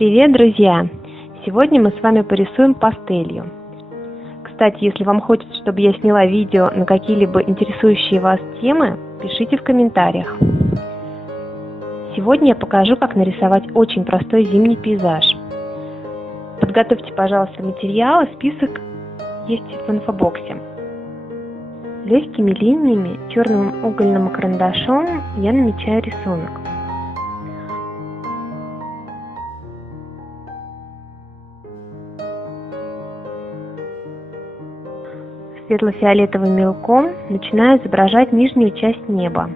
Привет, друзья! Сегодня мы с вами порисуем пастелью. Кстати, если вам хочется, чтобы я сняла видео на какие-либо интересующие вас темы, пишите в комментариях. Сегодня я покажу, как нарисовать очень простой зимний пейзаж. Подготовьте, пожалуйста, материалы, список есть в инфобоксе. Легкими линиями черным угольным карандашом я намечаю рисунок. Светло-фиолетовым мелком начинаю изображать нижнюю часть неба.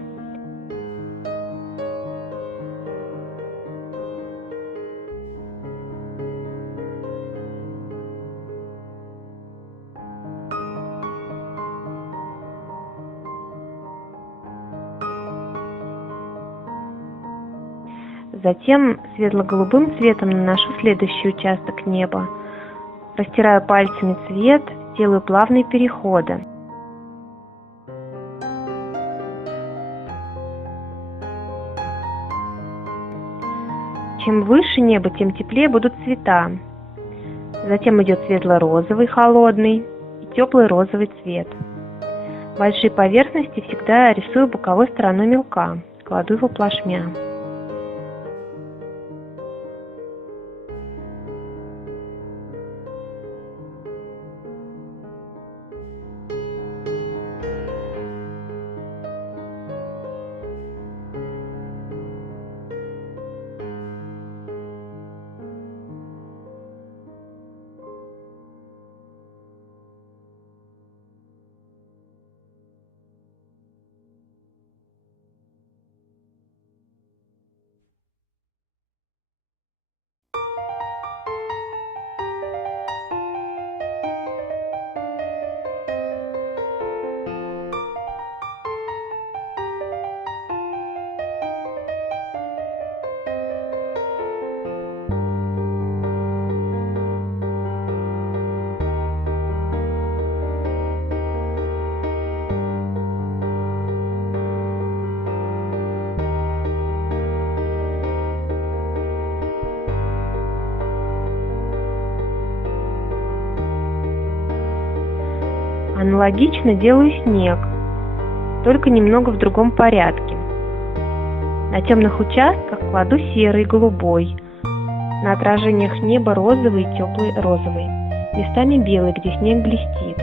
Затем светло-голубым цветом наношу следующий участок неба. Растираю пальцами цвет, делаю плавные переходы. Чем выше небо, тем теплее будут цвета. Затем идет светло-розовый, холодный и теплый розовый цвет. Большие поверхности всегда рисую боковой стороной мелка, кладу его плашмя. Аналогично делаю снег, только немного в другом порядке. На темных участках кладу серый и голубой, на отражениях неба розовый и теплый розовый, местами белый, где снег блестит.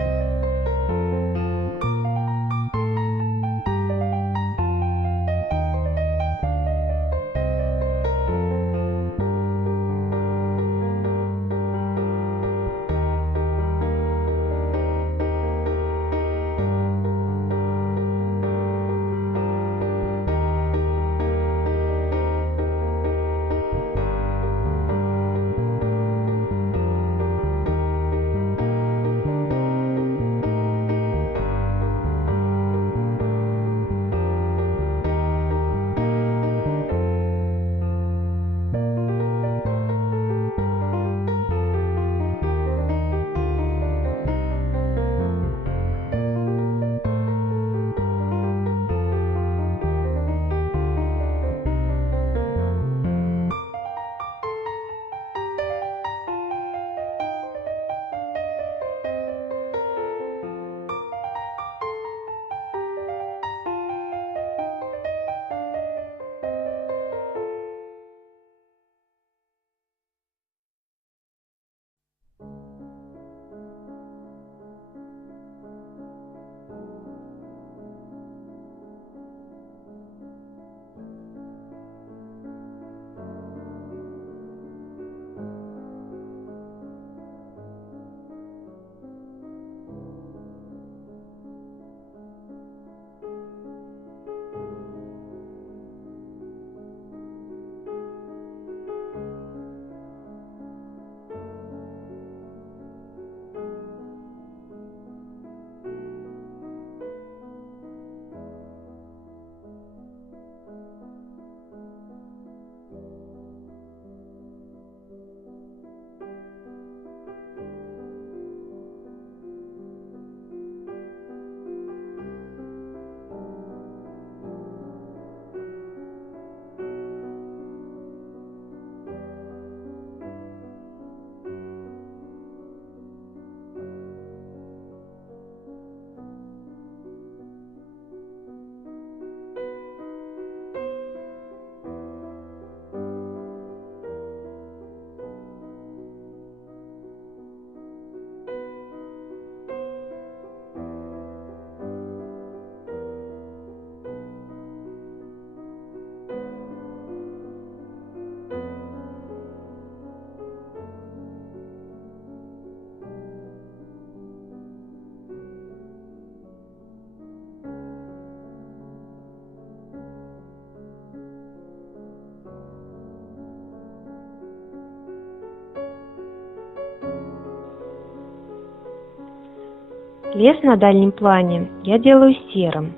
Лес на дальнем плане я делаю серым.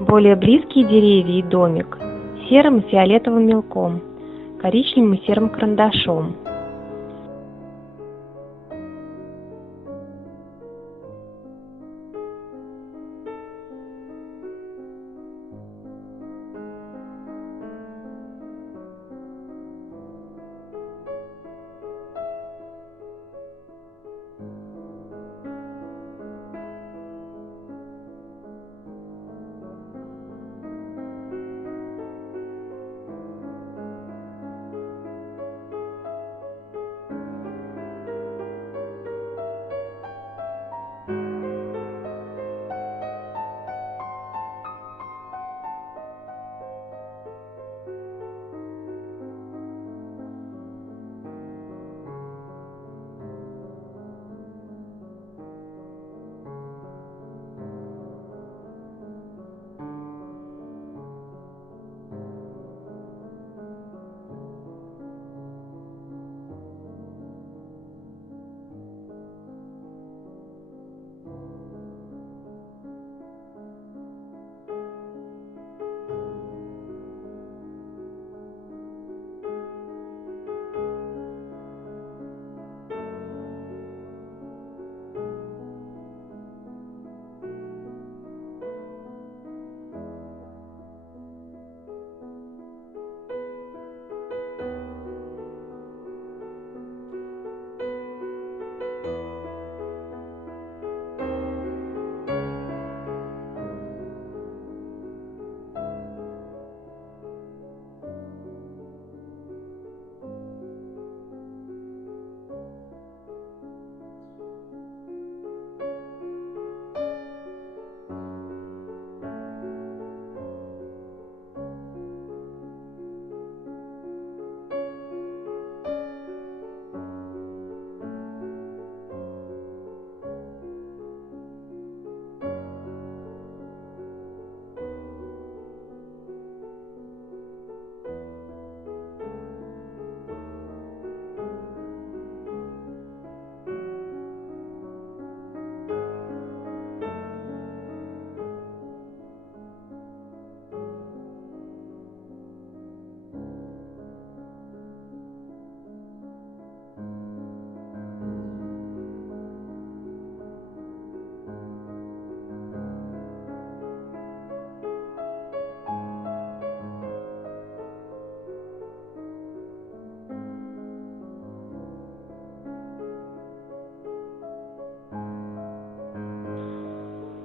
Более близкие деревья и домик серым и фиолетовым мелком, коричневым и серым карандашом.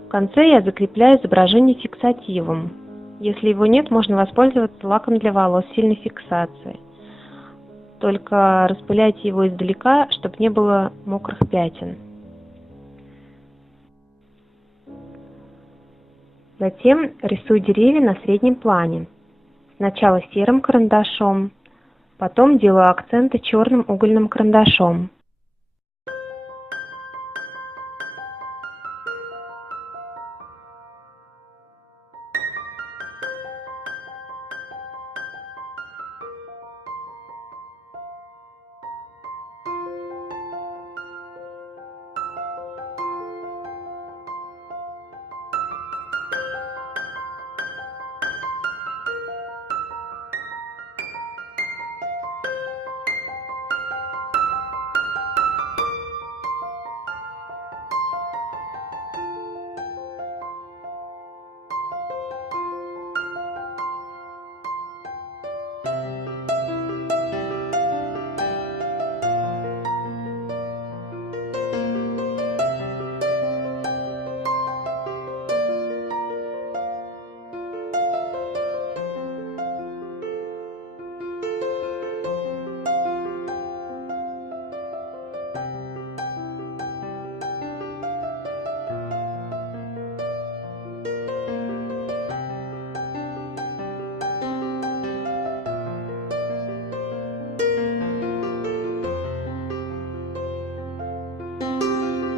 В конце я закрепляю изображение фиксативом. Если его нет, можно воспользоваться лаком для волос сильной фиксации. Только распыляйте его издалека, чтобы не было мокрых пятен. Затем рисую деревья на среднем плане. Сначала серым карандашом, потом делаю акценты черным угольным карандашом.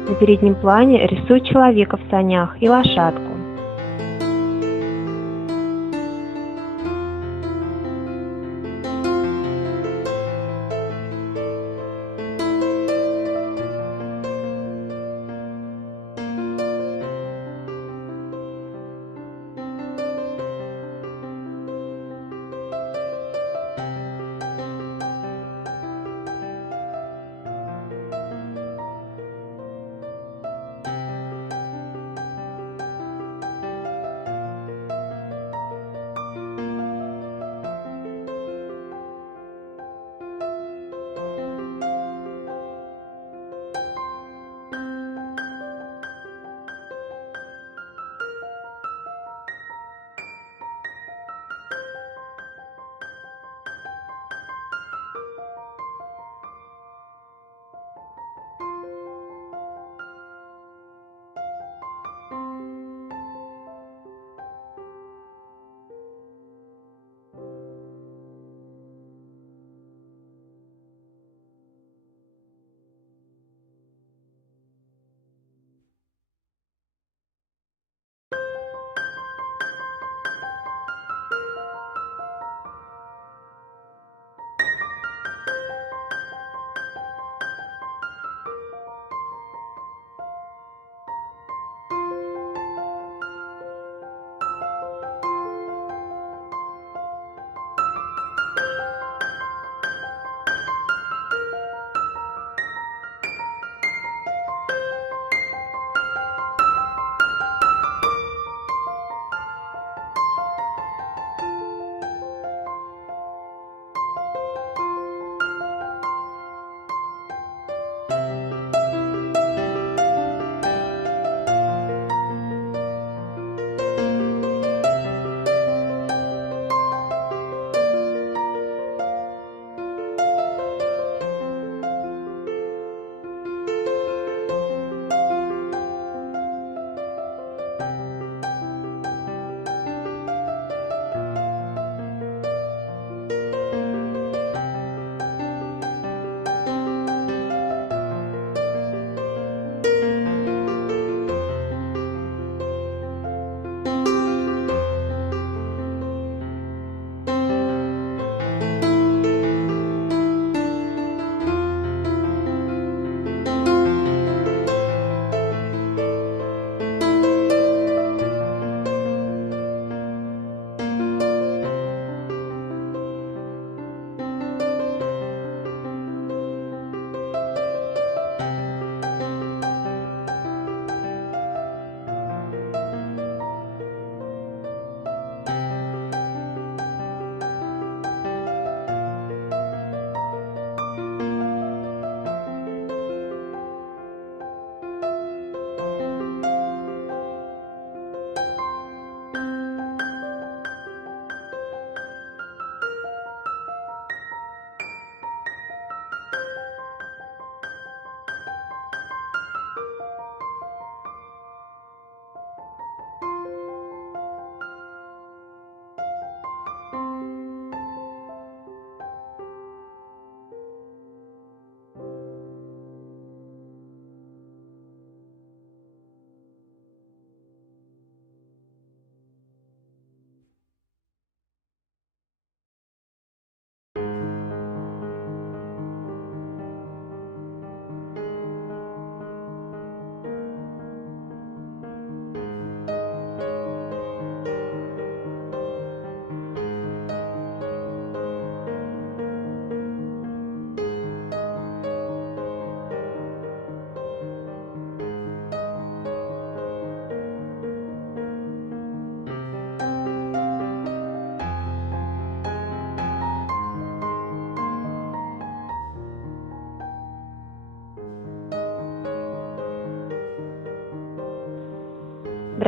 На переднем плане рисую человека в санях и лошадку.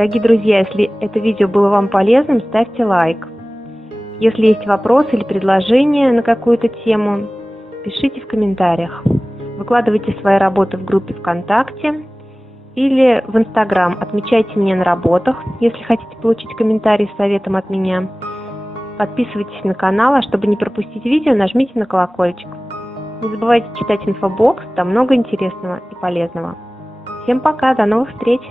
Дорогие друзья, если это видео было вам полезным, ставьте лайк. Если есть вопросы или предложения на какую-то тему, пишите в комментариях. Выкладывайте свои работы в группе ВКонтакте или в Инстаграм. Отмечайте меня на работах, если хотите получить комментарий с советом от меня. Подписывайтесь на канал, а чтобы не пропустить видео, нажмите на колокольчик. Не забывайте читать инфобокс, там много интересного и полезного. Всем пока, до новых встреч!